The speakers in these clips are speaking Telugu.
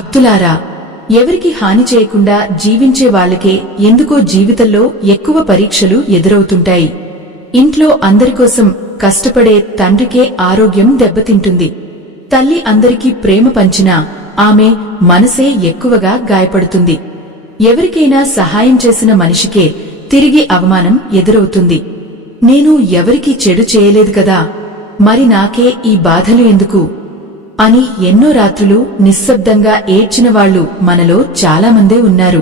భక్తులారా, ఎవరికి హాని చేయకుండా జీవించే వాళ్లకే ఎందుకో జీవితంలో ఎక్కువ పరీక్షలు ఎదురవుతుంటాయి. ఇంట్లో అందరికోసం కష్టపడే తండ్రికే ఆరోగ్యం దెబ్బతింటుంది. తల్లి అందరికీ ప్రేమ పంచినా ఆమె మనసే ఎక్కువగా గాయపడుతుంది. ఎవరికైనా సహాయం చేసిన మనిషికే తిరిగి అవమానం ఎదురవుతుంది. నేను ఎవరికీ చెడు చేయలేదు కదా, మరి నాకే ఈ బాధలు ఎందుకు అని ఎన్నో రాత్రులు నిశ్శబ్దంగా ఏడ్చినవాళ్లు మనలో చాలామందే ఉన్నారు.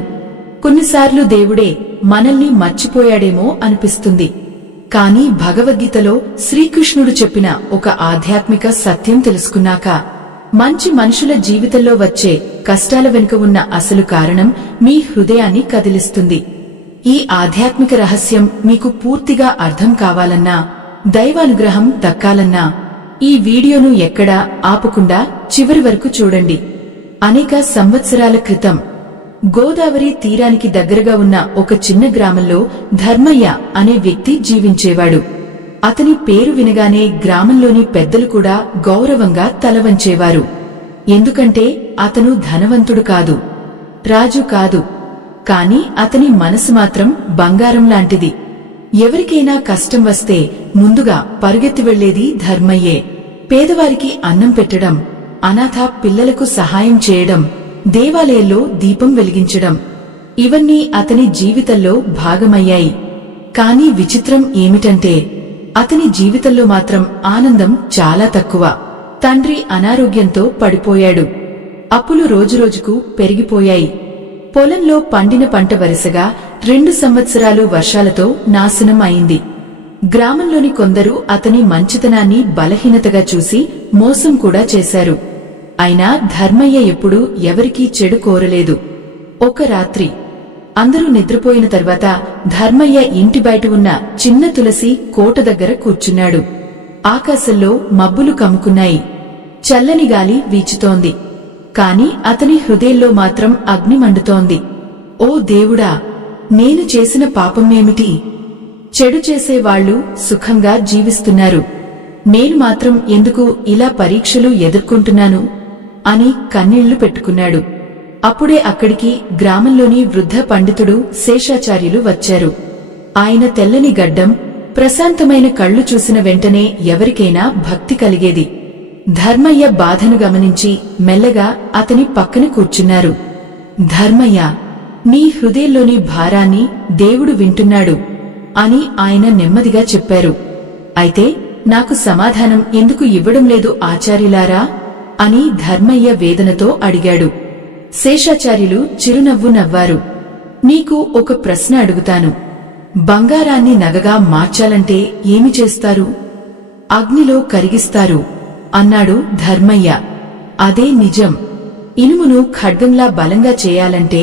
కొన్నిసార్లు దేవుడే మనల్ని మర్చిపోయాడేమో అనిపిస్తుంది. కాని భగవద్గీతలో శ్రీకృష్ణుడు చెప్పిన ఒక ఆధ్యాత్మిక సత్యం తెలుసుకున్నాక మంచి మనుషుల జీవితంలో వచ్చే కష్టాల వెనుక ఉన్న అసలు కారణం మీ హృదయాన్ని కదిలిస్తుంది. ఈ ఆధ్యాత్మిక రహస్యం మీకు పూర్తిగా అర్థం కావాలన్నా, దైవానుగ్రహం దక్కాలన్నా ఈ వీడియోను ఎక్కడా ఆపకుండా చివరి వరకు చూడండి. అనేక సంవత్సరాల క్రితం గోదావరి తీరానికి దగ్గరగా ఉన్న ఒక చిన్న గ్రామంలో ధర్మయ్య అనే వ్యక్తి జీవించేవాడు. అతని పేరు వినగానే గ్రామంలోని పెద్దలు కూడా గౌరవంగా తలవంచేవారు. ఎందుకంటే అతను ధనవంతుడు కాదు, రాజు కాదు, కాని అతని మనసు మాత్రం బంగారం లాంటిది. ఎవరికైనా కష్టం వస్తే ముందుగా పరుగెత్తి వెళ్లేది ధర్మయ్యే. పేదవారికి అన్నం పెట్టడం, అనాథ పిల్లలకు సహాయం చేయడం, దేవాలయంలో దీపం వెలిగించడం, ఇవన్నీ అతని జీవితంలో భాగమయ్యాయి. కాని విచిత్రం ఏమిటంటే అతని జీవితంలో మాత్రం ఆనందం చాలా తక్కువ. తండ్రి అనారోగ్యంతో పడిపోయాడు. అప్పులు రోజురోజుకు పెరిగిపోయాయి. పొలంలో పండిన పంట వరుసగా 2 సంవత్సరాలు వర్షాలతో నాశనం అయింది. గ్రామంలోని కొందరు అతని మంచితనాన్ని బలహీనతగా చూసి మోసం కూడా చేశారు. అయినా ధర్మయ్య ఎప్పుడూ ఎవరికీ చెడు కోరలేదు. ఒక రాత్రి అందరూ నిద్రపోయిన తర్వాత ధర్మయ్య ఇంటి బయట ఉన్న చిన్న తులసి కోట దగ్గర కూర్చున్నాడు. ఆకాశంలో మబ్బులు కమ్ముకున్నాయి. చల్లని గాలి వీచుతోంది. కాని అతని హృదయంలో మాత్రం అగ్ని మండుతోంది. ఓ దేవుడా, నేను చేసిన పాపమేమిటి? చెడు చేసేవాళ్లు సుఖంగా జీవిస్తున్నారు, నేను మాత్రం ఎందుకు ఇలా పరీక్షలు ఎదుర్కొంటున్నాను అని కన్నీళ్లు పెట్టుకున్నాడు. అప్పుడే అక్కడికి గ్రామంలోని వృద్ధ పండితుడు శేషాచార్యులు వచ్చారు. ఆయన తెల్లని గడ్డం, ప్రశాంతమైన కళ్లు చూసిన వెంటనే ఎవరికైనా భక్తి కలిగేది. ధర్మయ్య బాధను గమనించి మెల్లగా అతని పక్కన కూర్చున్నారు. ధర్మయ్య, నీ హృదయంలోని భారాన్ని దేవుడు వింటున్నాడు అని ఆయన నెమ్మదిగా చెప్పారు. అయితే నాకు సమాధానం ఎందుకు ఇవ్వడం లేదు ఆచార్యులారా అని ధర్మయ్య వేదనతో అడిగాడు. శేషాచార్యులు చిరునవ్వు నవ్వారు. నీకు ఒక ప్రశ్న అడుగుతాను. బంగారాన్ని నగగా మార్చాలంటే ఏమి చేస్తారు? అగ్నిలో కరిగిస్తారు అన్నాడు ధర్మయ్య. అదే నిజం. ఇనుమును ఖడ్గంలా బలంగా చేయాలంటే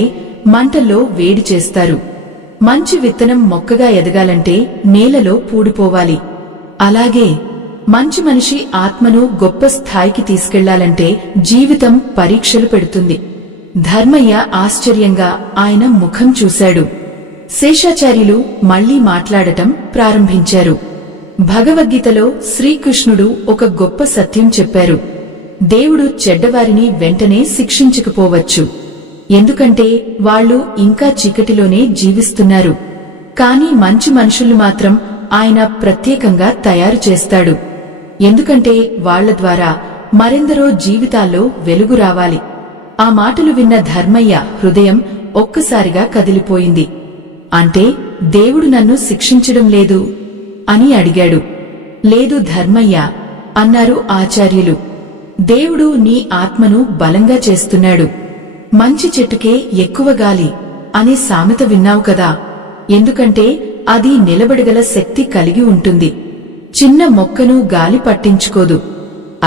మంటల్లో వేడి చేస్తారు. మంచి విత్తనం మొక్కగా ఎదగాలంటే నేలలో పూడిపోవాలి. అలాగే మంచి మనిషి ఆత్మను గొప్ప స్థాయికి తీసుకెళ్లాలంటే జీవితం పరీక్షలు పెడుతుంది. ధర్మయ్య ఆశ్చర్యంగా ఆయన ముఖం చూశాడు. శేషాచార్యులు మళ్లీ మాట్లాడటం ప్రారంభించారు. భగవద్గీతలో శ్రీకృష్ణుడు ఒక గొప్ప సత్యం చెప్పారు. దేవుడు చెడ్డవారిని వెంటనే శిక్షించకపోవచ్చు, ఎందుకంటే వాళ్లు ఇంకా చీకటిలోనే జీవిస్తున్నారు. కాని మంచి మనుషులు మాత్రం ఆయన ప్రత్యేకంగా తయారు చేస్తాడు, ఎందుకంటే వాళ్ల ద్వారా మరెందరో జీవితాల్లో వెలుగు రావాలి. ఆ మాటలు విన్న ధర్మయ్య హృదయం ఒక్కసారిగా కదిలిపోయింది. అంటే దేవుడు నన్ను శిక్షించడం లేదు అని అడిగాడు. లేదు ధర్మయ్య, అన్నారు ఆచార్యులు. దేవుడు నీ ఆత్మను బలంగా చేస్తున్నాడు. మంచి చెట్టుకే ఎక్కువ గాలి అనే సామెత విన్నావు కదా, ఎందుకంటే అది నిలబడగల శక్తి కలిగి ఉంటుంది. చిన్న మొక్కను గాలి పట్టించుకోదు.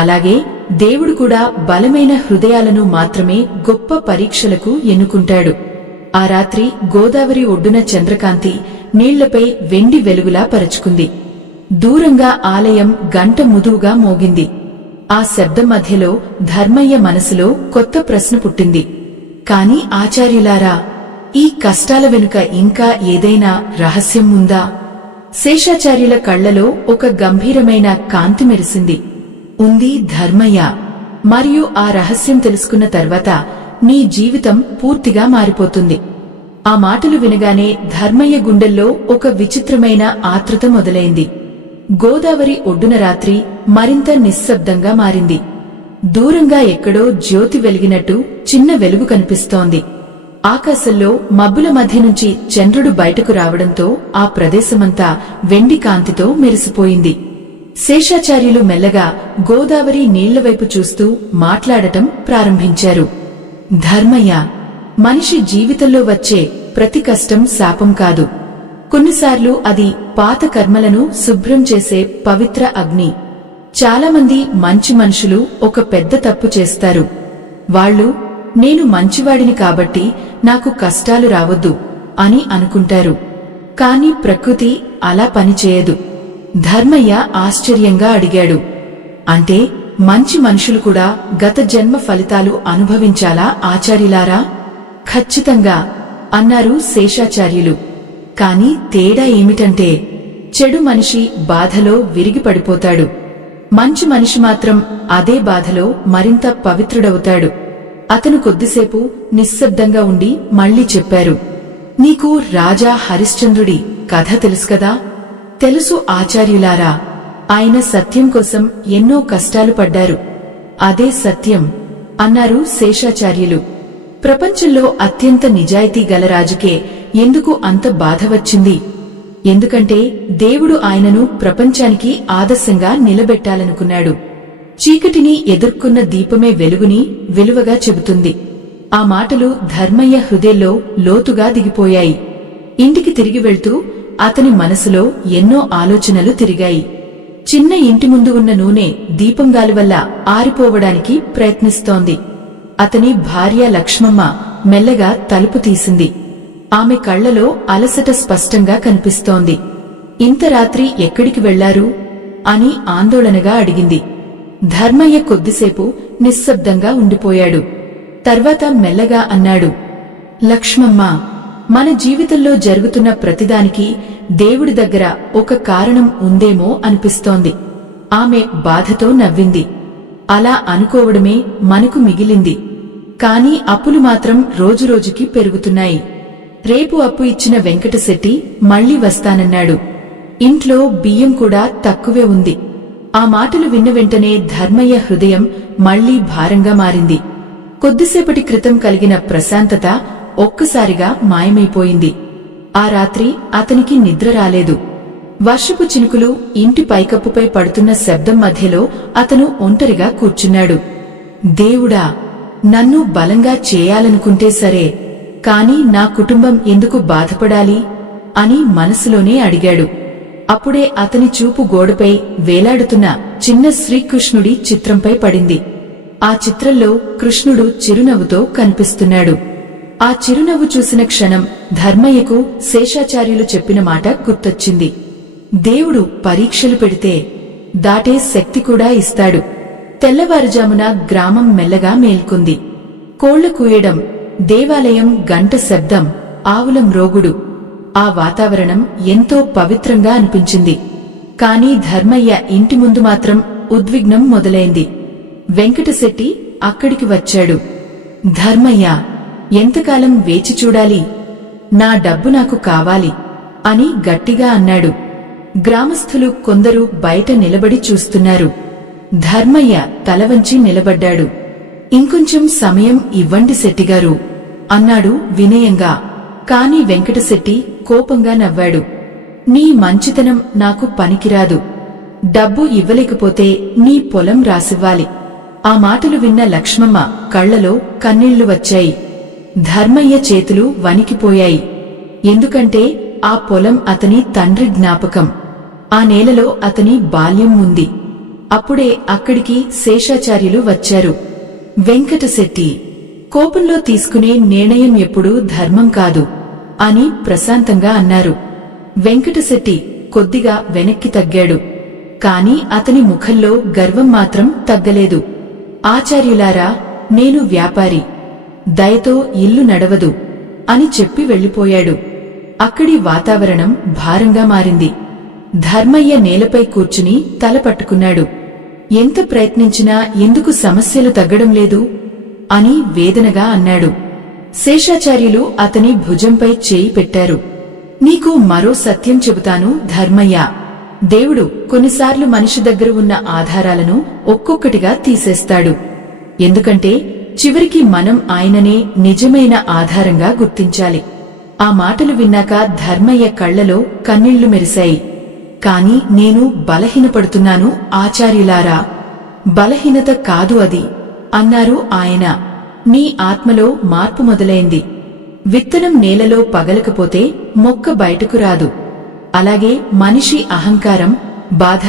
అలాగే దేవుడు కూడా బలమైన హృదయాలను మాత్రమే గొప్ప పరీక్షలకు ఎన్నుకుంటాడు. ఆ రాత్రి గోదావరి ఒడ్డున చంద్రకాంతి నీళ్లపై వెండి వెలుగులా పరచుకుంది. దూరంగా ఆలయం గంట ముదువుగా మోగింది. ఆ శబ్దం మధ్యలో ధర్మయ్య మనసులో కొత్త ప్రశ్న పుట్టింది. కాని ఆచార్యులారా, ఈ కష్టాల వెనుక ఇంకా ఏదైనా రహస్యం ఉందా? శేషాచార్యుల కళ్లలో ఒక గంభీరమైన కాంతి మెరిసింది. ఉంది ధర్మయ్య. మరియు ఆ రహస్యం తెలుసుకున్న తర్వాత నీ జీవితం పూర్తిగా మారిపోతుంది. ఆ మాటలు వినగానే ధర్మయ్య గుండెల్లో ఒక విచిత్రమైన ఆతృత మొదలైంది. గోదావరి ఒడ్డున రాత్రి మరింత నిశ్శబ్దంగా మారింది. దూరంగా ఎక్కడో జ్యోతి వెలిగినట్టు చిన్న వెలుగు కనిపిస్తోంది. ఆకాశంలో మబ్బుల మధ్య నుంచి చంద్రుడు బయటకు రావడంతో ఆ ప్రదేశమంతా వెండి కాంతితో మెరిసిపోయింది. శేషాచార్యులు మెల్లగా గోదావరి నీళ్లవైపు చూస్తూ మాట్లాడటం ప్రారంభించారు. ధర్మయ్య, మనిషి జీవితంలో వచ్చే ప్రతి కష్టం శాపం కాదు. కొన్నిసార్లు అది పాత కర్మలను శుభ్రం చేసే పవిత్ర అగ్ని. చాలామంది మంచి మనుషులు ఒక పెద్ద తప్పు చేస్తారు. వాళ్ళు నేను మంచివాడిని కాబట్టి నాకు కష్టాలు రావద్దు అని అనుకుంటారు. కాని ప్రకృతి అలా పనిచేయదు. ధర్మయ్య ఆశ్చర్యంగా అడిగాడు, అంటే మంచి మనుషులు కూడా గత జన్మ ఫలితాలు అనుభవించాలా ఆచార్యులారా? ఖచ్చితంగా అన్నారు శేషాచార్యులు. కాని తేడా ఏమిటంటే చెడు మనిషి బాధలో విరిగిపడిపోతాడు. మంచి మనిషి మాత్రం అదే బాధలో మరింత పవిత్రుడవుతాడు. అతను కొద్దిసేపు నిశ్శబ్దంగా ఉండి మళ్లీ చెప్పారు, నీకు రాజా హరిశ్చంద్రుడి కథ తెలుసుకదా? తెలుసు ఆచార్యులారా. ఆయన సత్యం కోసం ఎన్నో కష్టాలు పడ్డారు. అదే సత్యం అన్నారు శేషాచార్యులు. ప్రపంచంలో అత్యంత నిజాయితీ గల రాజుకే ఎందుకు అంత బాధ వచ్చింది? ఎందుకంటే దేవుడు ఆయనను ప్రపంచానికి ఆదర్శంగా నిలబెట్టాలనుకున్నాడు. చీకటిని ఎదుర్కొన్న దీపమే వెలుగుని విలువగా చెబుతుంది. ఆ మాటలు ధర్మయ్య హృదయంలో లోతుగా దిగిపోయాయి. ఇంటికి తిరిగి వెళ్తూ అతని మనసులో ఎన్నో ఆలోచనలు తిరిగాయి. చిన్న ఇంటి ముందు ఉన్న నూనె దీపంగాలి వల్ల ఆరిపోవడానికి ప్రయత్నిస్తోంది. అతని భార్య లక్ష్మమ్మ మెల్లగా తలుపు తీసింది. ఆమె కళ్లలో అలసట స్పష్టంగా కనిపిస్తోంది. ఇంత రాత్రి ఎక్కడికి వెళ్లారు అని ఆందోళనగా అడిగింది. ధర్మయ్య కొద్దిసేపు నిశ్శబ్దంగా ఉండిపోయాడు. తర్వాత మెల్లగా అన్నాడు, లక్ష్మమ్మ, మన జీవితంలో జరుగుతున్న ప్రతిదానికి దేవుడి దగ్గర ఒక కారణం ఉందేమో అనిపిస్తోంది. ఆమె బాధతో నవ్వింది. అలా అనుకోవడమే మనకు మిగిలింది. కాని అప్పులు మాత్రం రోజురోజుకి పెరుగుతున్నాయి. రేపు అప్పు ఇచ్చిన వెంకటశెట్టి మళ్లీ వస్తానన్నాడు. ఇంట్లో బియ్యం కూడా తక్కువే ఉంది. ఆ మాటలు విన్న వెంటనే ధర్మయ్య హృదయం మళ్లీ భారంగా మారింది. కొద్దిసేపటి క్రితం కలిగిన ప్రశాంతత ఒక్కసారిగా మాయమైపోయింది. ఆ రాత్రి అతనికి నిద్ర రాలేదు. వర్షపు చినుకులు ఇంటి పైకప్పుపై పడుతున్న శబ్దం మధ్యలో అతను ఒంటరిగా కూర్చున్నాడు. దేవుడా, నన్ను బలంగా చేయాలనుకుంటే సరే, కాని నా కుటుంబం ఎందుకు బాధపడాలి అని మనసులోనే అడిగాడు. అప్పుడే అతని చూపు గోడపై వేలాడుతున్న చిన్న శ్రీకృష్ణుడి చిత్రంపై పడింది. ఆ చిత్రంలో కృష్ణుడు చిరునవ్వుతో కనిపిస్తున్నాడు. ఆ చిరునవ్వు చూసిన క్షణం ధర్మయ్యకు శేషాచార్యులు చెప్పిన మాట గుర్తొచ్చింది. దేవుడు పరీక్షలు పెడితే దాటే శక్తి కూడా ఇస్తాడు. తెల్లవారుజామున గ్రామం మెల్లగా మేల్కొంది. కోళ్ల కూయడం, దేవాలయం గంట శబ్దం, ఆవుల మ్రోగుడు. ఆ వాతావరణం ఎంతో పవిత్రంగా అనిపించింది. కాని ధర్మయ్య ఇంటి ముందు మాత్రం ఉద్విగ్నం మొదలైంది. వెంకటశెట్టి అక్కడికి వచ్చాడు. ధర్మయ్య, ఎంతకాలం వేచి చూడాలి? నా డబ్బు నాకు కావాలి అని గట్టిగా అన్నాడు. గ్రామస్థులు కొందరు బయట నిలబడి చూస్తున్నారు. ధర్మయ్య తలవంచి నిలబడ్డాడు. ఇంకొంచెం సమయం ఇవ్వండి శెట్టిగారు అన్నాడు వినయంగా. కాని వెంకటశెట్టి కోపంగా నవ్వాడు. నీ మంచితనం నాకు పనికిరాదు. డబ్బు ఇవ్వలేకపోతే నీ పొలం రాసివ్వాలి. ఆ మాటలు విన్న లక్ష్మమ్మ కళ్లలో కన్నీళ్లు వచ్చాయి. ధర్మయ్య చేతులు వణికిపోయాయి. ఎందుకంటే ఆ పొలం అతని తండ్రి జ్ఞాపకం. ఆ నేలలో అతని బాల్యం ఉంది. అప్పుడే అక్కడికి శేషాచార్యులు వచ్చారు. వెంకటశెట్టి, కోపంలో తీసుకునే నిర్ణయం ఎప్పుడూ ధర్మం కాదు అని ప్రశాంతంగా అన్నారు. వెంకటశెట్టి కొద్దిగా వెనక్కి తగ్గాడు. కాని అతని ముఖంలో గర్వం మాత్రం తగ్గలేదు. ఆచార్యులారా, నేను వ్యాపారి, దయతో ఇల్లు నడవదు అని చెప్పి వెళ్లిపోయాడు. అక్కడి వాతావరణం భారంగా మారింది. ధర్మయ్య నేలపై కూర్చుని తల పట్టుకున్నాడు. ఎంత ప్రయత్నించినా ఎందుకు సమస్యలు తగ్గడం లేదు? అని వేదనగా అన్నాడు. శేషాచార్యులు అతని భుజంపై చేయి పెట్టారు. నీకు మరో సత్యం చెబుతాను ధర్మయ్య. దేవుడు కొన్నిసార్లు మనిషి దగ్గర ఉన్న ఆధారాలను ఒక్కొక్కటిగా తీసేస్తాడు. ఎందుకంటే చివరికి మనం ఆయననే నిజమైన ఆధారంగా గుర్తించాలి. ఆ మాటలు విన్నాక ధర్మయ్య కళ్లలో కన్నీళ్లు మెరిశాయి. కాని నేను బలహీనపడుతున్నాను ఆచార్యులారా. బలహీనత కాదు అది అన్నారు ఆయన. మీ ఆత్మలో మార్పు మొదలైంది. విత్తనం నేలలో పగలకపోతే మొక్క బయటకు రాదు. అలాగే మనిషి అహంకారం, బాధ,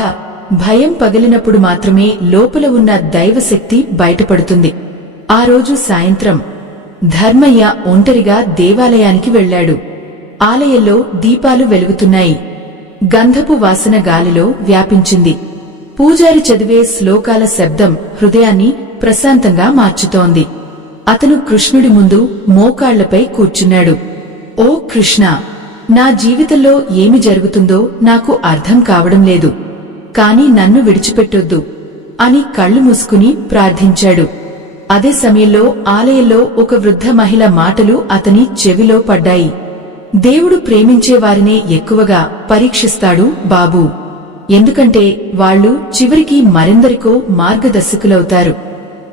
భయం పగిలినప్పుడు మాత్రమే లోపల ఉన్న దైవశక్తి బయటపడుతుంది. ఆ రోజు సాయంత్రం ధర్మయ్య ఒంటరిగా దేవాలయానికి వెళ్లాడు. ఆలయంలో దీపాలు వెలుగుతున్నాయి. గంధపు వాసన గాలిలో వ్యాపించింది. పూజారి చదివే శ్లోకాల శబ్దం హృదయాన్ని ప్రశాంతంగా మార్చుతోంది. అతను కృష్ణుడి ముందు మోకాళ్లపై కూర్చున్నాడు. ఓ కృష్ణ, నా జీవితంలో ఏమి జరుగుతుందో నాకు అర్థం కావడం లేదు. కాని నన్ను విడిచిపెట్టొద్దు అని కళ్లు మూసుకుని ప్రార్థించాడు. అదే సమయంలో ఆలయంలో ఒక వృద్ధ మహిళ మాటలు అతని చెవిలో పడ్డాయి. దేవుడు ప్రేమించేవారినే ఎక్కువగా పరీక్షిస్తాడు బాబూ. ఎందుకంటే వాళ్లు చివరికి మరెందరికో మార్గదర్శకులవుతారు.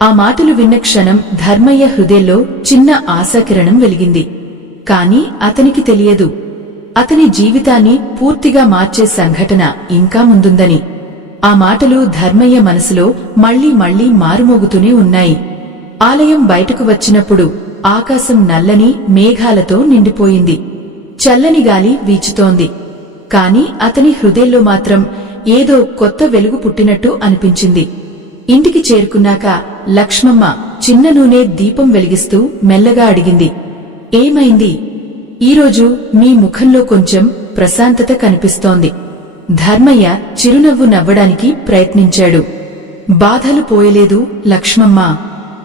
ఆ మాటలు విన్న క్షణం ధర్మయ్య హృదయంలో చిన్న ఆశాకిరణం వెలిగింది. కాని అతనికి తెలియదు, అతని జీవితాన్ని పూర్తిగా మార్చే సంఘటన ఇంకా ముందుందని. ఆ మాటలు ధర్మయ్య మనసులో మళ్లీ మళ్లీ మారుమోగుతూనే ఉన్నాయి. ఆలయం బయటకు వచ్చినప్పుడు ఆకాశం నల్లని మేఘాలతో నిండిపోయింది. చల్లని గాలి వీచుతోంది. కాని అతని హృదయంలో మాత్రం ఏదో కొత్త వెలుగు పుట్టినట్టు అనిపించింది. ఇంటికి చేరుకున్నాక లక్ష్మమ్మ చిన్న నూనె దీపం వెలిగిస్తూ మెల్లగా అడిగింది, ఏమైంది? ఈరోజు మీ ముఖంలో కొంచెం ప్రశాంతత కనిపిస్తోంది. ధర్మయ్య చిరునవ్వు నవ్వడానికి ప్రయత్నించాడు. బాధలు పోయలేదు లక్ష్మమ్మ,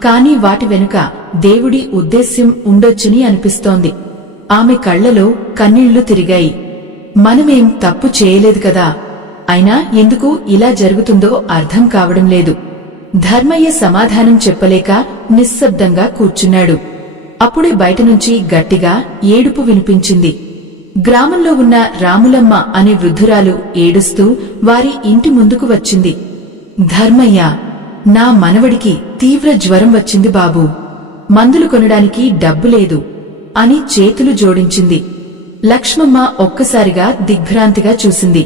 కాని వాటి వెనుక దేవుడి ఉద్దేశ్యం ఉండొచ్చని అనిపిస్తోంది. ఆమె కళ్లలో కన్నీళ్లు తిరిగాయి. మనమేం తప్పు చేయలేదు కదా, అయినా ఎందుకు ఇలా జరుగుతుందో అర్థం కావడం లేదు. ధర్మయ్య సమాధానం చెప్పలేక నిశ్శబ్దంగా కూర్చున్నాడు. అప్పుడే బయటనుంచి గట్టిగా ఏడుపు వినిపించింది. గ్రామంలో ఉన్న రాములమ్మ అనే వృద్ధురాలు ఏడుస్తూ వారి ఇంటి ముందుకు వచ్చింది. ధర్మయ్య, నా మనవడికి తీవ్ర జ్వరం వచ్చింది బాబూ. మందులు కొనడానికి డబ్బు లేదు అని చేతులు జోడించింది. లక్ష్మమ్మ ఒక్కసారిగా దిగ్భ్రాంతిగా చూసింది.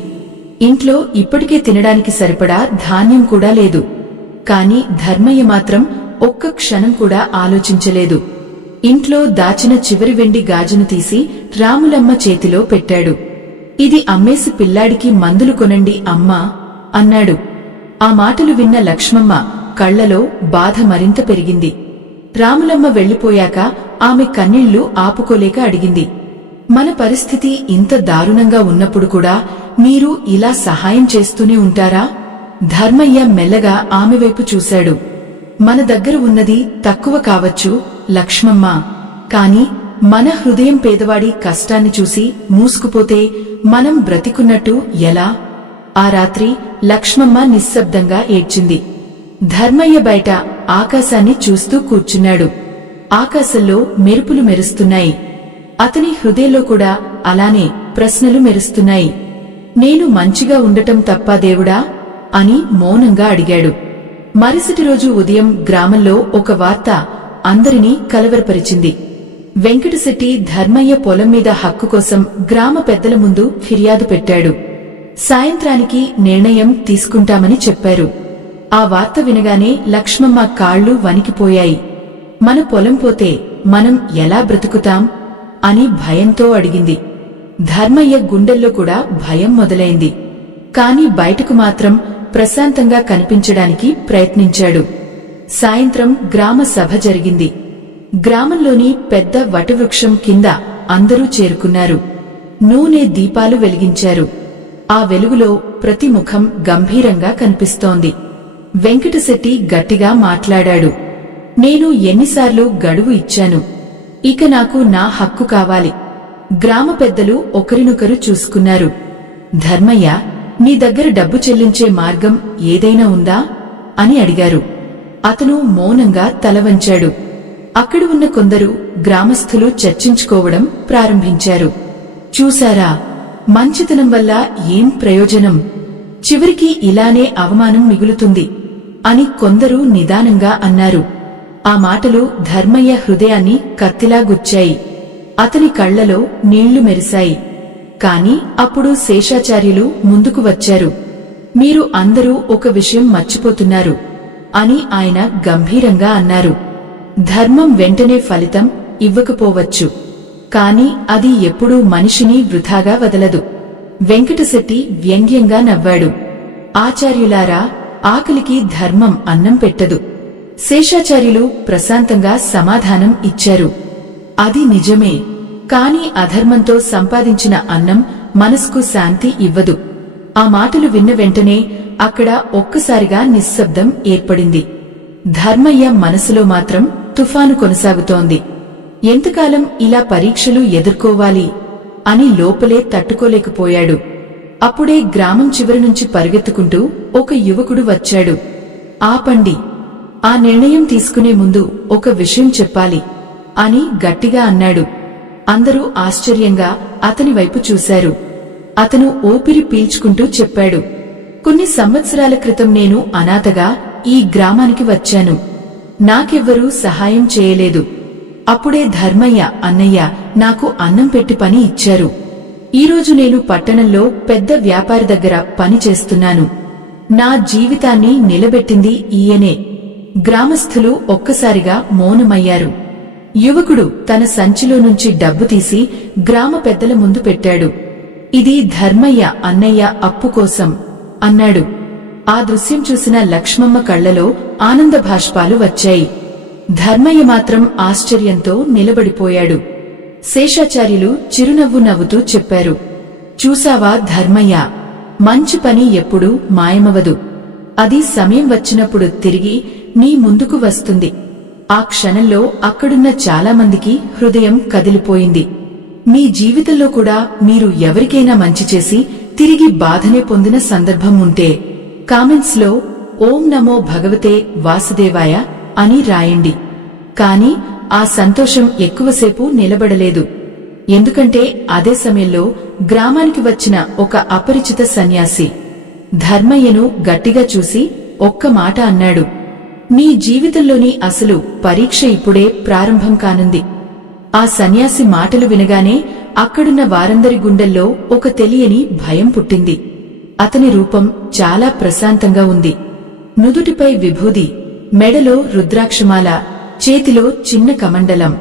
ఇంట్లో ఇప్పటికే తినడానికి సరిపడా ధాన్యం కూడా లేదు. కాని ధర్మయ్య మాత్రం ఒక్క క్షణం కూడా ఆలోచించలేదు. ఇంట్లో దాచిన చివరి వెండి గాజును తీసి రాములమ్మ చేతిలో పెట్టాడు. ఇది అమ్మేసి పిల్లాడికి మందులు కొనండి అమ్మా అన్నాడు. ఆ మాటలు విన్న లక్ష్మమ్మ కళ్లలో బాధ మరింత పెరిగింది. రాములమ్మ వెళ్లిపోయాక ఆమె కన్నీళ్లు ఆపుకోలేక అడిగింది, మన పరిస్థితి ఇంత దారుణంగా ఉన్నప్పుడు కూడా మీరు ఇలా సహాయం చేస్తూనే ఉంటారా? ధర్మయ్య మెల్లగా ఆమె వైపు చూశాడు. మన దగ్గర ఉన్నది తక్కువ కావచ్చు లక్ష్మమ్మ, కాని మన హృదయం పేదవాడి కష్టాన్ని చూసి మూసుకుపోతే మనం బ్రతికున్నట్టు ఎలా? ఆ రాత్రి లక్ష్మమ్మ నిశ్శబ్దంగా ఏడ్చింది. ధర్మయ్య బయట ఆకాశాన్ని చూస్తూ కూర్చున్నాడు. ఆకాశంలో మెరుపులు మెరుస్తున్నాయి. అతని హృదయంలో కూడా అలానే ప్రశ్నలు మెరుస్తున్నాయి. నేను మంచిగా ఉండటం తప్ప దేవుడా అని మౌనంగా అడిగాడు. మరుసటి రోజు ఉదయం గ్రామంలో ఒక వార్త అందరినీ కలవరపరిచింది. వెంకటశెట్టి ధర్మయ్య పొలం మీద హక్కు కోసం గ్రామ పెద్దల ముందు ఫిర్యాదు పెట్టాడు. సాయంత్రానికి నిర్ణయం తీసుకుంటామని చెప్పారు. ఆ వార్త వినగానే లక్ష్మమ్మ కాళ్లు వణికిపోయాయి. మన పొలం పోతే మనం ఎలా బ్రతుకుతాం అని భయంతో అడిగింది. ధర్మయ్య గుండెల్లో కూడా భయం మొదలైంది. కాని బయటకు మాత్రం ప్రశాంతంగా కనిపించడానికి ప్రయత్నించాడు. సాయంత్రం గ్రామ సభ జరిగింది. గ్రామంలోని పెద్ద వటవృక్షం కింద అందరూ చేరుకున్నారు. నూనె దీపాలు వెలిగించారు. ఆ వెలుగులో ప్రతి ముఖం గంభీరంగా కనిపిస్తోంది. వెంకటశెట్టి గట్టిగా మాట్లాడాడు. నేను ఎన్నిసార్లు గడువు ఇచ్చాను, ఇక నాకు నా హక్కు కావాలి. గ్రామ పెద్దలు ఒకరినొకరు చూసుకున్నారు. ధర్మయ్య, నీ దగ్గర డబ్బు చెల్లించే మార్గం ఏదైనా ఉందా అని అడిగారు. అతను మౌనంగా తల వంచాడు. అక్కడ ఉన్న కొందరు గ్రామస్థులు చర్చించుకోవడం ప్రారంభించారు. చూశారా, మంచితనం వల్ల ఏం ప్రయోజనం, చివరికి ఇలానే అవమానం మిగులుతుంది అని కొందరు నిదానంగా అన్నారు. ఆ మాటలు ధర్మయ్య హృదయాన్ని కత్తిలా గుచ్చాయి. అతని కళ్లలో నీళ్లు మెరిశాయి. కాని అప్పుడు శేషాచార్యులు ముందుకు వచ్చారు. మీరు అందరూ ఒక విషయం మర్చిపోతున్నారు అని ఆయన గంభీరంగా అన్నారు. ధర్మం వెంటనే ఫలితం ఇవ్వకపోవచ్చు, కాని అది ఎప్పుడూ మనిషిని వృథాగా వదలదు. వెంకటశెట్టి వ్యంగ్యంగా నవ్వాడు. ఆచార్యులారా, ఆకలికి ధర్మం అన్నం పెట్టదు. శేషాచార్యులు ప్రశాంతంగా సమాధానం ఇచ్చారు. అది నిజమే, కాని అధర్మంతో సంపాదించిన అన్నం మనసుకు శాంతి ఇవ్వదు. ఆ మాటలు విన్న వెంటనే అక్కడ ఒక్కసారిగా నిశ్శబ్దం ఏర్పడింది. ధర్మయ్య మనసులో మాత్రం తుఫాను కొనసాగుతోంది. ఎంతకాలం ఇలా పరీక్షలు ఎదుర్కోవాలి అని లోపలే తట్టుకోలేకపోయాడు. అప్పుడే గ్రామం చివరి నుంచి పరిగెత్తుకుంటూ ఒక యువకుడు వచ్చాడు. ఆపండి, ఆ నిర్ణయం తీసుకునే ముందు ఒక విషయం చెప్పాలి అని గట్టిగా అన్నాడు. అందరూ ఆశ్చర్యంగా అతని వైపు చూశారు. అతను ఊపిరి పీల్చుకుంటూ చెప్పాడు. కొన్ని సంవత్సరాల క్రితం నేను అనాథగా ఈ గ్రామానికి వచ్చాను. నాకెవ్వరూ సహాయం చేయలేదు. అప్పుడే ధర్మయ్య అన్నయ్య నాకు అన్నం పెట్టి పని ఇచ్చారు. ఈరోజు నేను పట్టణంలో పెద్ద వ్యాపారి దగ్గర పని చేస్తున్నాను. నా జీవితాన్ని నిలబెట్టింది ఈయనే. గ్రామస్థులు ఒక్కసారిగా మౌనమయ్యారు. యువకుడు తన సంచిలో నుంచి డబ్బు తీసి గ్రామ పెద్దల ముందు పెట్టాడు. ఇది ధర్మయ్య అన్నయ్య అప్పు కోసం అన్నాడు. ఆ దృశ్యం చూసిన లక్ష్మమ్మ కళ్లలో ఆనంద భాష్పాలు వచ్చాయి. ధర్మయ్య మాత్రం ఆశ్చర్యంతో నిలబడిపోయాడు. శేషాచార్యులు చిరునవ్వు నవ్వుతూ చెప్పారు. చూసావా ధర్మయ్య, మంచి పని ఎప్పుడూ మాయమవదు. అది సమయం వచ్చినప్పుడు తిరిగి నీ ముందుకు వస్తుంది. ఆ క్షణంలో అక్కడున్న చాలామందికి హృదయం కదిలిపోయింది. మీ జీవితంలో కూడా మీరు ఎవరికైనా మంచి చేసి తిరిగి బాధనే పొందిన సందర్భం ఉంటే కామెంట్స్ లో ఓం నమో భగవతే వాసుదేవాయ అని రాయండి. కాని ఆ సంతోషం ఎక్కువసేపు నిలబడలేదు. ఎందుకంటే అదే సమయంలో గ్రామానికి వచ్చిన ఒక అపరిచిత సన్యాసి ధర్మయ్యను గట్టిగా చూసి ఒక్క మాట అన్నాడు. నీ జీవితంలోని అసలు పరీక్ష ఇప్పుడే ప్రారంభం కానుంది. ఆ సన్యాసి మాటలు వినగానే అక్కడున్న వారందరి గుండెల్లో ఒక తెలియని భయం పుట్టింది. అతని రూపం చాలా ప్రశాంతంగా ఉంది. నుదుటిపై విభూది, మెడలో రుద్రాక్షమాల, చేతిలో చిన్న కమండలం.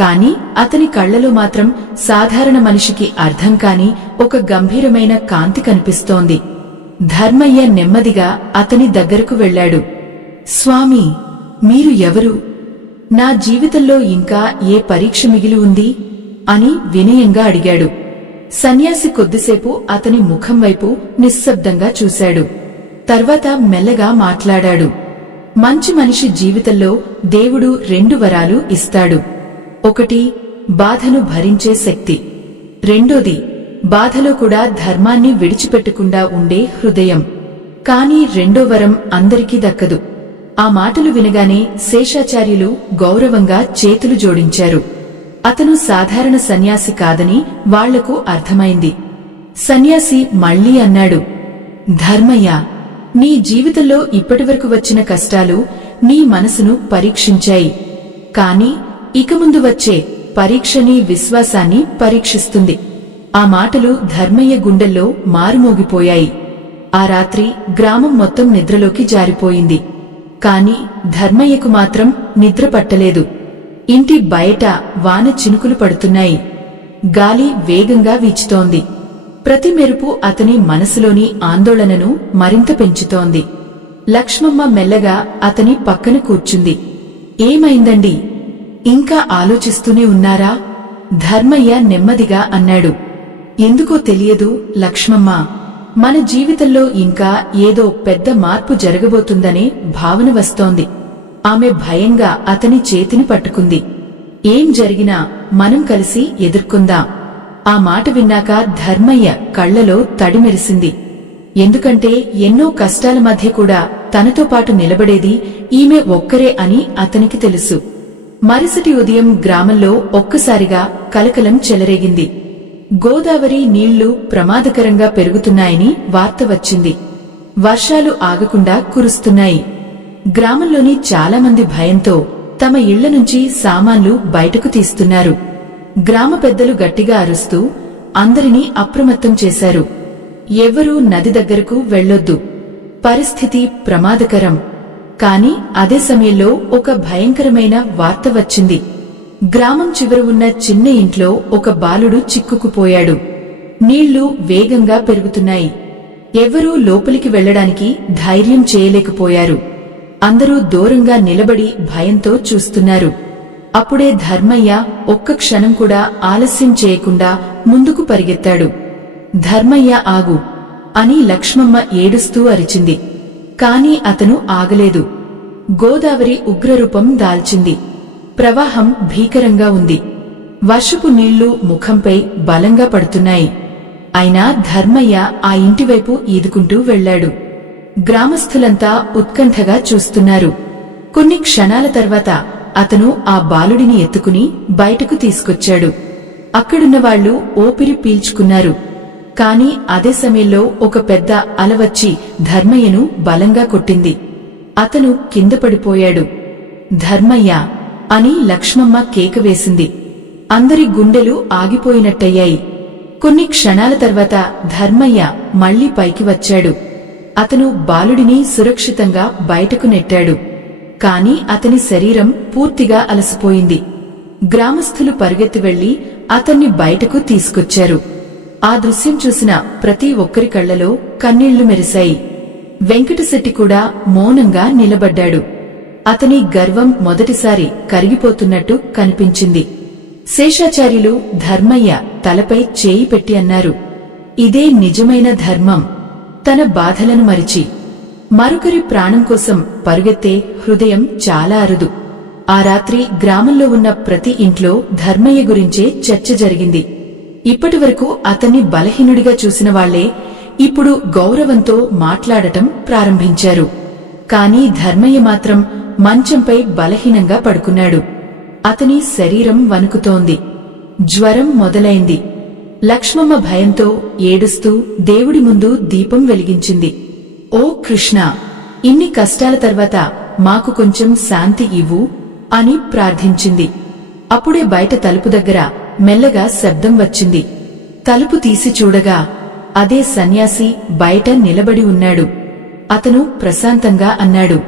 కాని అతని కళ్లలో మాత్రం సాధారణ మనిషికి అర్థం కాని ఒక గంభీరమైన కాంతి కనిపిస్తోంది. ధర్మయ్య నెమ్మదిగా అతని దగ్గరకు వెళ్లాడు. స్వామీ, మీరు ఎవరు? నా జీవితంలో ఇంకా ఏ పరీక్ష మిగిలి ఉంది అని వినయంగా అడిగాడు. సన్యాసి కొద్దిసేపు అతని ముఖం వైపు నిశ్శబ్దంగా చూశాడు. తర్వాత మెల్లగా మాట్లాడాడు. మంచి మనిషి జీవితంలో దేవుడు 2 వరాలు ఇస్తాడు. ఒకటి, బాధను భరించే శక్తి. రెండోది, బాధలో కూడా ధర్మాన్ని విడిచిపెట్టకుండా ఉండే హృదయం. కాని రెండో వరం అందరికీ దక్కదు. ఆ మాటలు వినగానే శేషాచార్యులు గౌరవంగా చేతులు జోడించారు. అతను సాధారణ సన్యాసి కాదని వాళ్లకు అర్థమైంది. సన్యాసి మళ్లీ అన్నాడు. ధర్మయ్య, నీ జీవితంలో ఇప్పటివరకు వచ్చిన కష్టాలు నీ మనసును పరీక్షించాయి. కాని ఇక ముందు వచ్చే పరీక్ష నీ విశ్వాసాన్ని పరీక్షిస్తుంది. ఆ మాటలు ధర్మయ్య గుండెల్లో మారుమోగిపోయాయి. ఆ రాత్రి గ్రామం మొత్తం నిద్రలోకి జారిపోయింది. కాని ధర్మయ్యకు మాత్రం నిద్ర పట్టలేదు. ఇంటి బయట వాన చినుకులు పడుతున్నాయి. గాలి వేగంగా వీచుతోంది. ప్రతి మెరుపు అతని మనసులోని ఆందోళనను మరింత పెంచుతోంది. లక్ష్మమ్మ మెల్లగా అతని పక్కన కూర్చుంది. ఏమైందండి? ఇంకా ఆలోచిస్తూనే ఉన్నారా? ధర్మయ్య నెమ్మదిగా అన్నాడు. ఎందుకో తెలియదు లక్ష్మమ్మ, మన జీవితంలో ఇంకా ఏదో పెద్ద మార్పు జరగబోతుందనే భావన వస్తోంది. ఆమె భయంగా అతని చేతిని పట్టుకుంది. ఏం జరిగినా మనం కలిసి ఎదుర్కొందాం. ఆ మాట విన్నాక ధర్మయ్య కళ్లలో తడిమెరిసింది. ఎందుకంటే ఎన్నో కష్టాల మధ్య కూడా తనతో పాటు నిలబడేది ఈమె ఒక్కరే అని అతనికి తెలుసు. మరుసటి ఉదయం గ్రామంలో ఒక్కసారిగా కలకలం చెలరేగింది. గోదావరి నీళ్లు ప్రమాదకరంగా పెరుగుతున్నాయని వార్త వచ్చింది. వర్షాలు ఆగకుండా కురుస్తున్నాయి. గ్రామంలోని చాలామంది భయంతో తమ ఇళ్ల నుంచి సామాన్లు బయటకు తీస్తున్నారు. గ్రామ పెద్దలు గట్టిగా అరుస్తూ అందరినీ అప్రమత్తం చేశారు. ఎవ్వరూ నది దగ్గరకు వెళ్లొద్దు, పరిస్థితి ప్రమాదకరం. కాని అదే సమయంలో ఒక భయంకరమైన వార్త వచ్చింది. గ్రామం చివర ఉన్న చిన్న ఇంట్లో ఒక బాలుడు చిక్కుకుపోయాడు. నీళ్లు వేగంగా పెరుగుతున్నాయి. ఎవ్వరూ లోపలికి వెళ్లడానికి ధైర్యం చేయలేకపోయారు. అందరూ దూరంగా నిలబడి భయంతో చూస్తున్నారు. అప్పుడే ధర్మయ్య ఒక్క క్షణం కూడా ఆలస్యం చేయకుండా ముందుకు పరిగెత్తాడు. ధర్మయ్య ఆగు అని లక్ష్మమ్మ ఏడుస్తూ అరిచింది. కాని అతను ఆగలేదు. గోదావరి ఉగ్రరూపం దాల్చింది. ప్రవాహం భీకరంగా ఉంది. వర్షపు నీళ్లు ముఖంపై బలంగా పడుతున్నాయి. అయినా ధర్మయ్య ఆ ఇంటివైపు ఈదుకుంటూ వెళ్లాడు. గ్రామస్థులంతా ఉత్కంఠగా చూస్తున్నారు. కొన్ని క్షణాల తర్వాత అతను ఆ బాలుడిని ఎత్తుకుని బయటకు తీసుకొచ్చాడు. అక్కడున్నవాళ్లు ఊపిరి పీల్చుకున్నారు. కాని అదే సమయంలో ఒక పెద్ద అల వచ్చి ధర్మయ్యను బలంగా కొట్టింది. అతను కింద పడిపోయాడు. ధర్మయ్య అని లక్ష్మమ్మ కేక వేసింది. అందరి గుండెలు ఆగిపోయినట్టయ్యాయి. కొన్ని క్షణాల తర్వాత ధర్మయ్య మళ్లీ పైకి వచ్చాడు. అతను బాలుడిని సురక్షితంగా బయటకు నెట్టాడు. కాని అతని శరీరం పూర్తిగా అలసిపోయింది. గ్రామస్థులు పరుగెత్తి వెళ్లి అతన్ని బయటకు తీసుకొచ్చారు. ఆ దృశ్యం చూసిన ప్రతి ఒక్కరి కళ్లలో కన్నీళ్లు మెరిశాయి. వెంకటశెట్టి కూడా మౌనంగా నిలబడ్డాడు. అతని గర్వం మొదటిసారి కరిగిపోతున్నట్టు కనిపించింది. శేషాచార్యులు ధర్మయ్య తలపై చేయి పెట్టి అన్నారు, ఇదే నిజమైన ధర్మం. తన బాధలను మరిచి మరొకరి ప్రాణం కోసం పరుగెత్తే హృదయం చాలా అరుదు. ఆ రాత్రి గ్రామంలో ఉన్న ప్రతి ఇంట్లో ధర్మయ్య గురించే చర్చ జరిగింది. ఇప్పటివరకు అతన్ని బలహీనుడిగా చూసిన వాళ్లే ఇప్పుడు గౌరవంతో మాట్లాడటం ప్రారంభించారు. కాని ధర్మయ్య మాత్రం మంచంపై బలహీనంగా పడుకున్నాడు. అతని శరీరం వణుకుతోంది. జ్వరం మొదలైంది. లక్ష్మమ్మ భయంతో ఏడుస్తూ దేవుడి ముందు దీపం వెలిగించింది. ఓ కృష్ణ, ఇన్ని కష్టాల తర్వాత మాకు కొంచెం శాంతి ఇవ్వు అని ప్రార్థించింది. అప్పుడే బయట తలుపు దగ్గర మెల్లగా శబ్దం వచ్చింది. తలుపు తీసి చూడగా అదే సన్యాసి బయట నిలబడి ఉన్నాడు. అతను ప్రశాంతంగా అన్నాడు,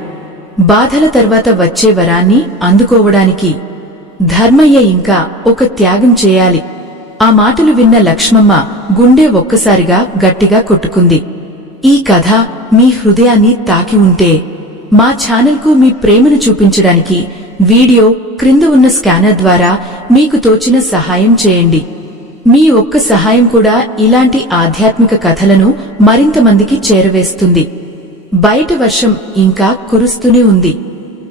బాధల తర్వాత వచ్చే వరాన్ని అందుకోవడానికి ధర్మయ్య ఇంకా ఒక త్యాగం చేయాలి. ఆ మాటలు విన్న లక్ష్మమ్మ గుండె ఒక్కసారిగా గట్టిగా కొట్టుకుంది. ఈ కథ మీ హృదయాన్ని తాకి ఉంటే మా ఛానల్కు మీ ప్రేమను చూపించడానికి వీడియో క్రింద ఉన్న స్కానర్ ద్వారా మీకు తోచిన సహాయం చేయండి. మీ ఒక్క సహాయం కూడా ఇలాంటి ఆధ్యాత్మిక కథలను మరింత మందికి చేరవేస్తుంది. బయట వర్షం ఇంకా కురుస్తూనే ఉంది.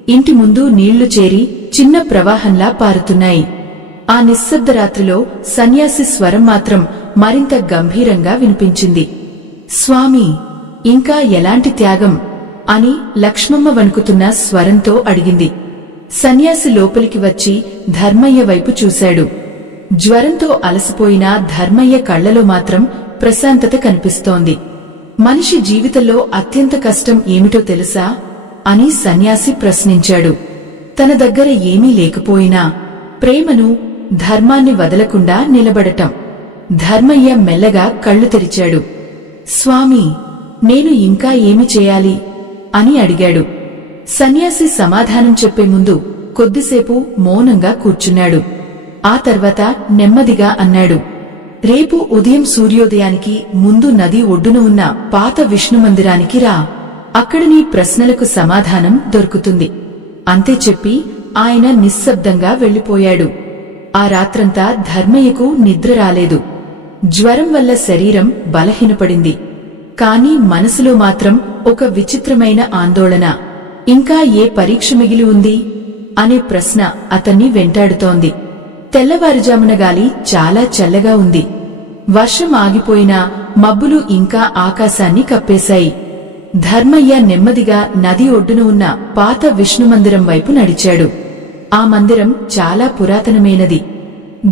ఇంటి ముందు నీళ్లు చేరి చిన్న ప్రవాహంలా పారుతున్నాయి. ఆ నిశ్శబ్ద రాత్రిలో సన్యాసి స్వరం మాత్రం మరింత గంభీరంగా వినిపించింది. స్వామి, ఇంకా ఎలాంటి త్యాగం అని లక్ష్మమ్మ వణుకుతున్న స్వరంతో అడిగింది. సన్యాసి లోపలికి వచ్చి ధర్మయ్య వైపు చూశాడు. జ్వరంతో అలసిపోయిన ధర్మయ్య కళ్లలో మాత్రం ప్రశాంతత కనిపిస్తోంది. మనిషి జీవితంలో అత్యంత కష్టం ఏమిటో తెలుసా అని సన్యాసి ప్రశ్నించాడు. తన దగ్గర ఏమీ లేకపోయినా ప్రేమను, ధర్మాన్ని వదలకుండా నిలబడటం. ధర్మయ్య మెల్లగా కళ్లు తెరిచాడు. స్వామి, నేను ఇంకా ఏమి చేయాలి అని అడిగాడు. సన్యాసి సమాధానం చెప్పే ముందు కొద్దిసేపు మౌనంగా కూర్చున్నాడు. ఆ తర్వాత నెమ్మదిగా అన్నాడు, రేపు ఉదయం సూర్యోదయానికి ముందు నది ఒడ్డున ఉన్న పాత విష్ణు మందిరానికి రా. అక్కడ నీ ప్రశ్నలకు సమాధానం దొరుకుతుంది. అంతే చెప్పి ఆయన నిశ్శబ్దంగా వెళ్లిపోయాడు. ఆ రాత్రంతా ధర్మయ్యకు నిద్ర రాలేదు. జ్వరం వల్ల శరీరం బలహీనపడింది. కాని మనసులో మాత్రం ఒక విచిత్రమైన ఆందోళన. ఇంకా ఏ పరీక్ష మిగిలి ఉంది అనే ప్రశ్న అతన్ని వెంటాడుతోంది. తెల్లవారుజామున గాలి చాలా చల్లగా ఉంది. వర్షం ఆగిపోయినా మబ్బులు ఇంకా ఆకాశాన్ని కప్పేశాయి. ధర్మయ్య నెమ్మదిగా నది ఒడ్డున ఉన్న పాత విష్ణుమందిరం వైపు నడిచాడు. ఆ మందిరం చాలా పురాతనమైనది.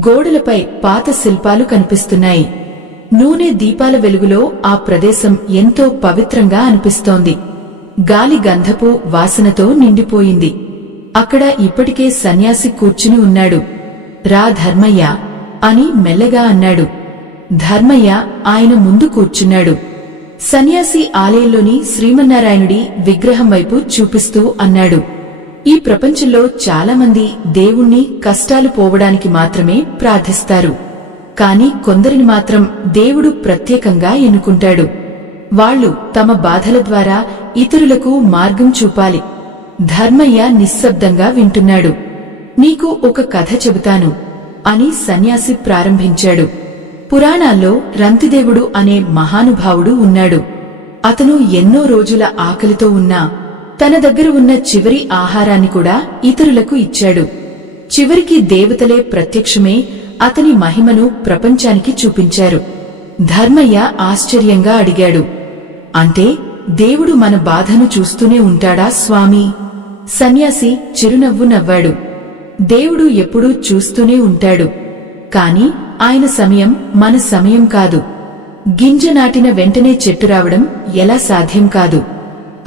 గోడలపై పాత శిల్పాలు కనిపిస్తున్నాయి. నూనె దీపాల వెలుగులో ఆ ప్రదేశం ఎంతో పవిత్రంగా అనిపిస్తోంది. గాలి గంధపు వాసనతో నిండిపోయింది. అక్కడ ఇప్పటికే సన్యాసి కూర్చుని ఉన్నాడు. రా ధర్మయ్య అని మెల్లగా అన్నాడు. ధర్మయ్య ఆయన ముందు కూర్చున్నాడు. సన్యాసి ఆలయంలోని శ్రీమన్నారాయణుడి విగ్రహం వైపు చూపిస్తూ అన్నాడు, ఈ ప్రపంచంలో చాలామంది దేవుణ్ణి కష్టాలు పోవడానికి మాత్రమే ప్రార్థిస్తారు. కాని కొందరిని మాత్రం దేవుడు ప్రత్యేకంగా ఎన్నుకుంటాడు. వాళ్లు తమ బాధల ద్వారా ఇతరులకు మార్గం చూపాలి. ధర్మయ్య నిశ్శబ్దంగా వింటున్నాడు. నీకు ఒక కథ చెబుతాను అని సన్యాసి ప్రారంభించాడు. పురాణాల్లో రంతిదేవుడు అనే మహానుభావుడు ఉన్నాడు. అతను ఎన్నో రోజుల ఆకలితో ఉన్నా తన దగ్గర ఉన్న చివరి ఆహారాన్ని కూడా ఇతరులకు ఇచ్చాడు. చివరికి దేవతలే ప్రత్యక్షమే అతని మహిమను ప్రపంచానికి చూపించారు. ధర్మయ్య ఆశ్చర్యంగా అడిగాడు, అంటే దేవుడు మన బాధను చూస్తూనే ఉంటాడా స్వామీ? సన్యాసి చిరునవ్వు నవ్వాడు. దేవుడు ఎప్పుడూ చూస్తూనే ఉంటాడు. కాని ఆయన సమయం మన సమయం కాదు. గింజ నాటిన వెంటనే చెట్టు రావడం ఎలా సాధ్యం కాదు.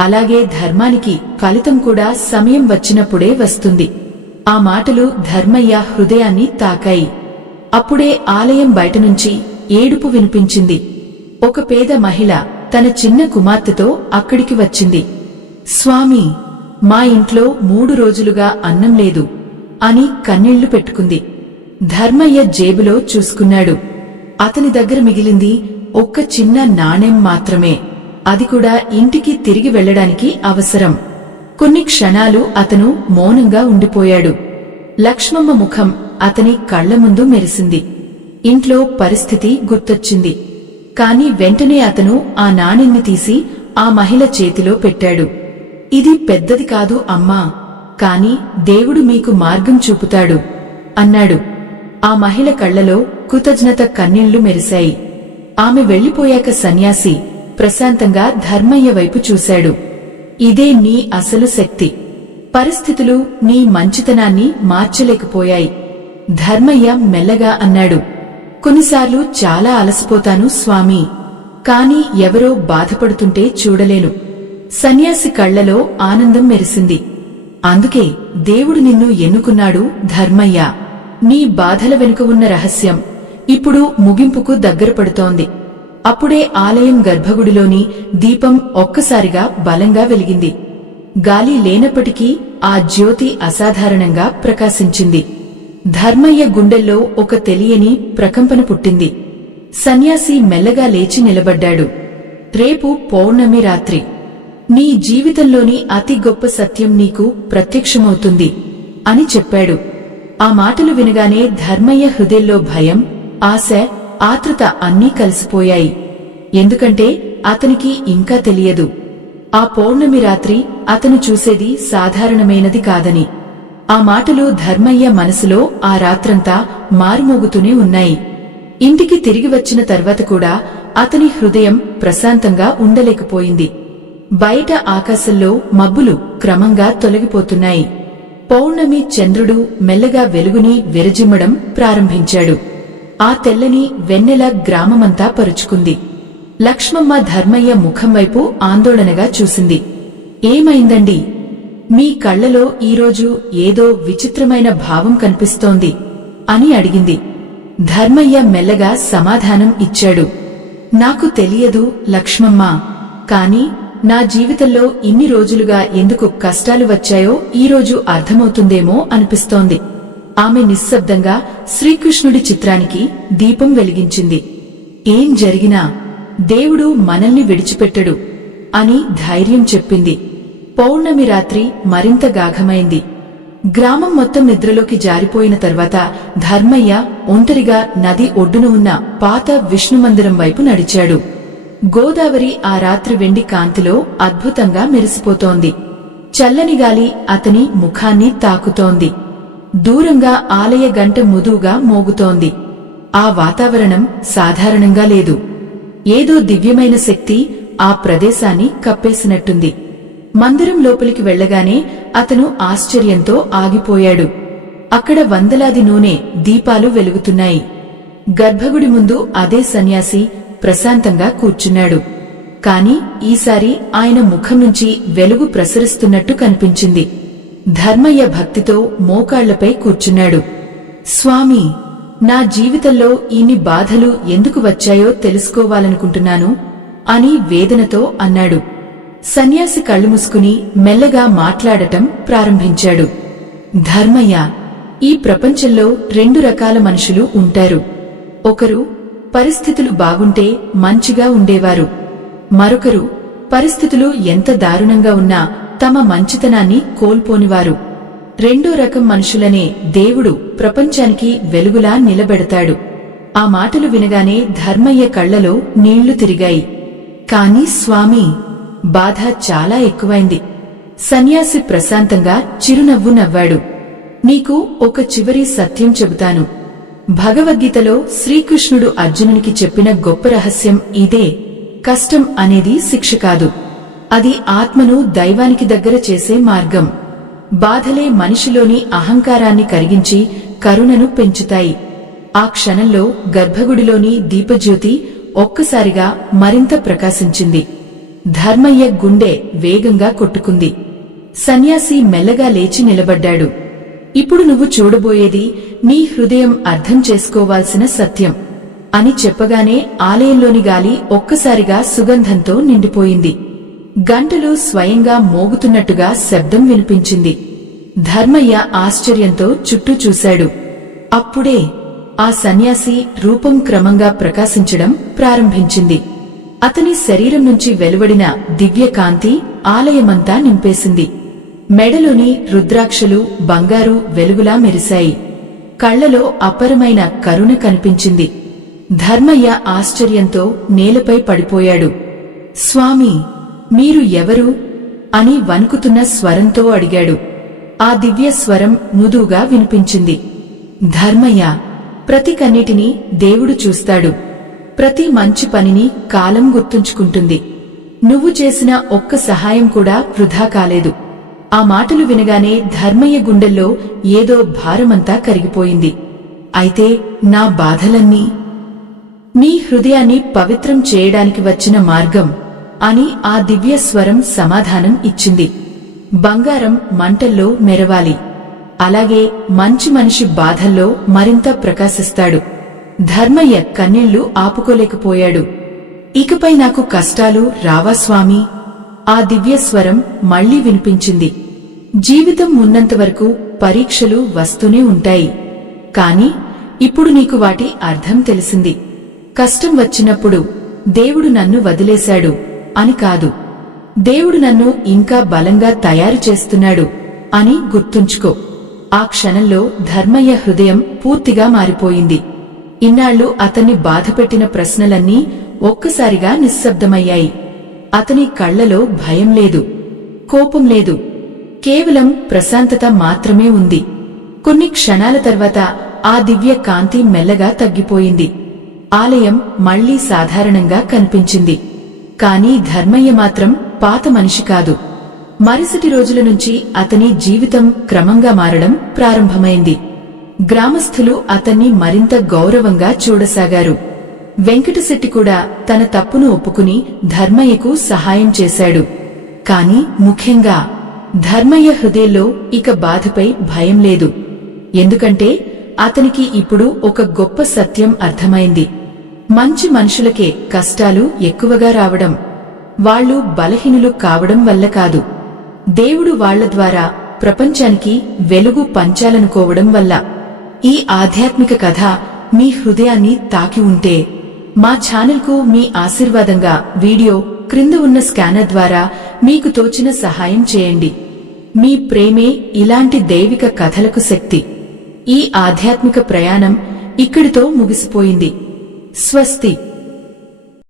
అలాగే ధర్మానికి ఫలితం కూడా సమయం వచ్చినప్పుడే వస్తుంది. ఆ మాటలు ధర్మయ్య హృదయాన్ని తాకాయి. అప్పుడే ఆలయం బయటనుంచి ఏడుపు వినిపించింది. ఒక పేద మహిళ తన చిన్న కుమార్తెతో అక్కడికి వచ్చింది. స్వామీ, మా ఇంట్లో 3 రోజులుగా అన్నం లేదు అని కన్నీళ్లు పెట్టుకుంది. ధర్మయ్య జేబులో చూసుకున్నాడు. అతని దగ్గర మిగిలింది ఒక్క చిన్న నాణెం మాత్రమే. అది కూడా ఇంటికి తిరిగి వెళ్లడానికి అవసరం. కొన్ని క్షణాలు అతను మౌనంగా ఉండిపోయాడు. లక్ష్మమ్మ ముఖం అతని కళ్ల ముందు మెరిసింది. ఇంట్లో పరిస్థితి గుర్తొచ్చింది. కాని వెంటనే అతను ఆ నాణెన్ని తీసి ఆ మహిళ చేతిలో పెట్టాడు. ఇది పెద్దది కాదు అమ్మా, కాని దేవుడు మీకు మార్గం చూపుతాడు అన్నాడు. ఆ మహిళ కళ్లలో కృతజ్ఞత కన్నీళ్లు మెరిశాయి. ఆమె వెళ్లిపోయాక సన్యాసి ప్రశాంతంగా ధర్మయ్య వైపు చూశాడు. ఇదే నీ అసలు శక్తి. పరిస్థితులు నీ మంచితనాన్ని మార్చలేకపోయాయి. ధర్మయ్య మెల్లగా అన్నాడు, కొన్నిసార్లు చాలా అలసిపోతాను స్వామీ, కాని ఎవరో బాధపడుతుంటే చూడలేను. సన్యాసి కళ్లలో ఆనందం మెరిసింది. అందుకే దేవుడు నిన్ను ఎన్నుకున్నాడు ధర్మయ్య. నీ బాధల వెనుక ఉన్న రహస్యం ఇప్పుడు ముగింపుకు దగ్గర పడుతోంది. అప్పుడే ఆలయం గర్భగుడిలోని దీపం ఒక్కసారిగా బలంగా వెలిగింది. గాలి లేనప్పటికీ ఆ జ్యోతి అసాధారణంగా ప్రకాశించింది. ధర్మయ్య గుండెల్లో ఒక తెలియని ప్రకంపన పుట్టింది. సన్యాసి మెల్లగా లేచి నిలబడ్డాడు. రేపు పౌర్ణమి రాత్రి. నీ జీవితంలోని అతి గొప్ప సత్యం నీకు ప్రత్యక్షమవుతుంది అని చెప్పాడు. ఆ మాటలు వినగానే ధర్మయ్య హృదయంలో భయం, ఆశ, ఆతృత అన్నీ కలిసిపోయాయి. ఎందుకంటే అతనికి ఇంకా తెలియదు, ఆ పౌర్ణమి రాత్రి అతను చూసేది సాధారణమైనది కాదని. ఆ మాటలు ధర్మయ్య మనసులో ఆ రాత్రంతా మారుమోగుతూనే ఉన్నాయి. ఇంటికి తిరిగి వచ్చిన తర్వాత కూడా అతని హృదయం ప్రశాంతంగా ఉండలేకపోయింది. బయట ఆకాశంలో మబ్బులు క్రమంగా తొలగిపోతున్నాయి. పౌర్ణమి చంద్రుడు మెల్లగా వెలుగుని విరజిమ్మడం ప్రారంభించాడు. ఆ తెల్లని వెన్నెల గ్రామమంతా పరుచుకుంది. లక్ష్మమ్మ ధర్మయ్య ముఖం వైపు ఆందోళనగా చూసింది. ఏమైందండి? మీ కళ్లలో ఈరోజు ఏదో విచిత్రమైన భావం కనిపిస్తోంది అని అడిగింది. ధర్మయ్య మెల్లగా సమాధానం ఇచ్చాడు. నాకు తెలియదు లక్ష్మమ్మ, కాని నా జీవితంలో ఇన్ని రోజులుగా ఎందుకు కష్టాలు వచ్చాయో ఈరోజు అర్థమవుతుందేమో అనిపిస్తోంది. ఆమె నిశ్శబ్దంగా శ్రీకృష్ణుడి చిత్రానికి దీపం వెలిగించింది. ఏం జరిగినా దేవుడు మనల్ని విడిచిపెట్టడు అని ధైర్యం చెప్పింది. పౌర్ణమి రాత్రి మరింత గాఢమైంది. గ్రామం మొత్తం నిద్రలోకి జారిపోయిన తర్వాత ధర్మయ్య ఒంటరిగా నది ఒడ్డున ఉన్న పాత విష్ణుమందిరం వైపు నడిచాడు. గోదావరి ఆ రాత్రి వెండి కాంతిలో అద్భుతంగా మెరిసిపోతోంది. చల్లని గాలి అతని ముఖాన్ని తాకుతోంది. దూరంగా ఆలయ గంట మృదువుగా మోగుతోంది. ఆ వాతావరణం సాధారణంగా లేదు. ఏదో దివ్యమైన శక్తి ఆ ప్రదేశాన్ని కప్పేసినట్టుంది. మందిరం లోపలికి వెళ్లగానే అతను ఆశ్చర్యంతో ఆగిపోయాడు. అక్కడ వందలాది నూనె దీపాలు వెలుగుతున్నాయి. గర్భగుడి ముందు అదే సన్యాసి ప్రశాంతంగా కూర్చున్నాడు. కాని ఈసారి ఆయన ముఖం నుంచి వెలుగు ప్రసరిస్తున్నట్టు కనిపించింది. ధర్మయ్య భక్తితో మోకాళ్లపై కూర్చున్నాడు. స్వామీ, నా జీవితంలో ఇన్ని బాధలు ఎందుకు వచ్చాయో తెలుసుకోవాలనుకుంటున్నాను అని వేదనతో అన్నాడు. సన్యాసి కళ్ళు మూసుకుని మెల్లగా మాట్లాడటం ప్రారంభించాడు. ధర్మయ్య, ఈ ప్రపంచంలో 2 రకాల మనుషులు ఉంటారు. ఒకరు పరిస్థితులు బాగుంటే మంచిగా ఉండేవారు. మరొకరు పరిస్థితులు ఎంత దారుణంగా ఉన్నా తమ మంచితనాన్ని కోల్పోనివారు. రెండో రకం మనుషులనే దేవుడు ప్రపంచానికి వెలుగులా నిలబెడతాడు. ఆ మాటలు వినగానే ధర్మయ్య కళ్లలో నీళ్లు తిరిగాయి. కాని స్వామీ, బాధ చాలా ఎక్కువైంది. సన్యాసి ప్రశాంతంగా చిరునవ్వు నవ్వాడు. నీకు ఒక చివరి సత్యం చెబుతాను. భగవద్గీతలో శ్రీకృష్ణుడు అర్జునునికి చెప్పిన గొప్ప రహస్యం ఇదే. కష్టం అనేది శిక్ష కాదు, అది ఆత్మను దైవానికి దగ్గర చేసే మార్గం. బాధలే మనిషిలోని అహంకారాన్ని కరిగించి కరుణను పెంచుతాయి. ఆ క్షణంలో గర్భగుడిలోని దీపజ్యోతి ఒక్కసారిగా మరింత ప్రకాశించింది. ధర్మయ్య గుండె వేగంగా కొట్టుకుంది. సన్యాసి మెల్లగా లేచి నిలబడ్డాడు. ఇప్పుడు నువ్వు చూడబోయేది నీ హృదయం అర్థం చేసుకోవాల్సిన సత్యం అని చెప్పగానే ఆలయంలోని గాలి ఒక్కసారిగా సుగంధంతో నిండిపోయింది. గంటలు స్వయంగా మోగుతున్నట్టుగా శబ్దం వినిపించింది. ధర్మయ్య ఆశ్చర్యంతో చుట్టూ చూశాడు. అప్పుడే ఆ సన్యాసి రూపం క్రమంగా ప్రకాశించడం ప్రారంభించింది. అతని శరీరం నుంచి వెలువడిన దివ్యకాంతి ఆలయమంతా నింపేసింది. మెడలోని రుద్రాక్షలు బంగారు వెలుగులా మెరిశాయి. కళ్లలో అపరమైన కరుణ కనిపించింది. ధర్మయ్య ఆశ్చర్యంతో నేలపై పడిపోయాడు. స్వామీ, మీరు ఎవరు అని వణుకుతున్న స్వరంతో అడిగాడు. ఆ దివ్య స్వరం మృదువుగా వినిపించింది. ధర్మయ్య, ప్రతి కన్నిటినీ దేవుడు చూస్తాడు. ప్రతి మంచి పనిని కాలం గుర్తుంచుకుంటుంది. నువ్వు చేసిన ఒక్క సహాయం కూడా వృధా కాలేదు. ఆ మాటలు వినగానే ధర్మయ్య గుండెల్లో ఏదో భారమంతా కరిగిపోయింది. అయితే నా బాధలన్నీ నీ హృదయాన్ని పవిత్రం చేయడానికి వచ్చిన మార్గం అని ఆ దివ్య స్వరం సమాధానం ఇచ్చింది. బంగారం మంటల్లో మెరవాలి, అలాగే మంచి మనిషి బాధల్లో మరింత ప్రకాశిస్తాడు. ధర్మయ్య కన్నీళ్లు ఆపుకోలేకపోయాడు. ఇకపై నాకు కష్టాలు రావా స్వామీ? ఆ దివ్య స్వరం మళ్లీ వినిపించింది. జీవితం ఉన్నంతవరకు పరీక్షలు వస్తూనే ఉంటాయి. కాని ఇప్పుడు నీకు వాటి అర్థం తెలిసింది. కష్టం వచ్చినప్పుడు దేవుడు నన్ను వదిలేశాడు అని కాదు, దేవుడు నన్ను ఇంకా బలంగా తయారు చేస్తున్నాడు అని గుర్తుంచుకో. ఆ క్షణంలో ధర్మయ్య హృదయం పూర్తిగా మారిపోయింది. ఇన్నాళ్లు అతన్ని బాధపెట్టిన ప్రశ్నలన్నీ ఒక్కసారిగా నిశ్శబ్దమయ్యాయి. అతని కళ్లలో భయం లేదు, కోపం లేదు, కేవలం ప్రశాంతత మాత్రమే ఉంది. కొన్ని క్షణాల తర్వాత ఆ దివ్య కాంతి మెల్లగా తగ్గిపోయింది. ఆలయం మళ్లీ సాధారణంగా కనిపించింది. కాని ధర్మయ్య మాత్రం పాత మనిషి కాదు. మరుసటి రోజుల నుంచి అతని జీవితం క్రమంగా మారడం ప్రారంభమైంది. గ్రామస్థులు అతన్ని మరింత గౌరవంగా చూడసాగారు. వెంకటశెట్టి కూడా తన తప్పును ఒప్పుకుని ధర్మయ్యకు సహాయం చేశాడు. కాని ముఖ్యంగా ధర్మయ్య హృదయంలో ఇక బాధపై భయం లేదు. ఎందుకంటే అతనికి ఇప్పుడు ఒక గొప్ప సత్యం అర్థమైంది. మంచి మనుషులకే కష్టాలు ఎక్కువగా రావడం, వాళ్లు బలహీనులు కావడం వల్ల కాదు, దేవుడు వాళ్ల ద్వారా ప్రపంచానికి వెలుగు పంచాలనుకోవడం వల్ల. ఈ ఆధ్యాత్మిక కథ మీ హృదయాన్ని తాకి ఉంటే మా ఛానల్కు మీ ఆశీర్వాదంగా వీడియో క్రింద ఉన్న స్కానర్ ద్వారా మీకు తోచిన సహాయం చేయండి. మీ ప్రేమే ఇలాంటి దైవిక కథలకు శక్తి. ఈ ఆధ్యాత్మిక ప్రయాణం ఇక్కడితో ముగిసిపోయింది. స్వస్తి.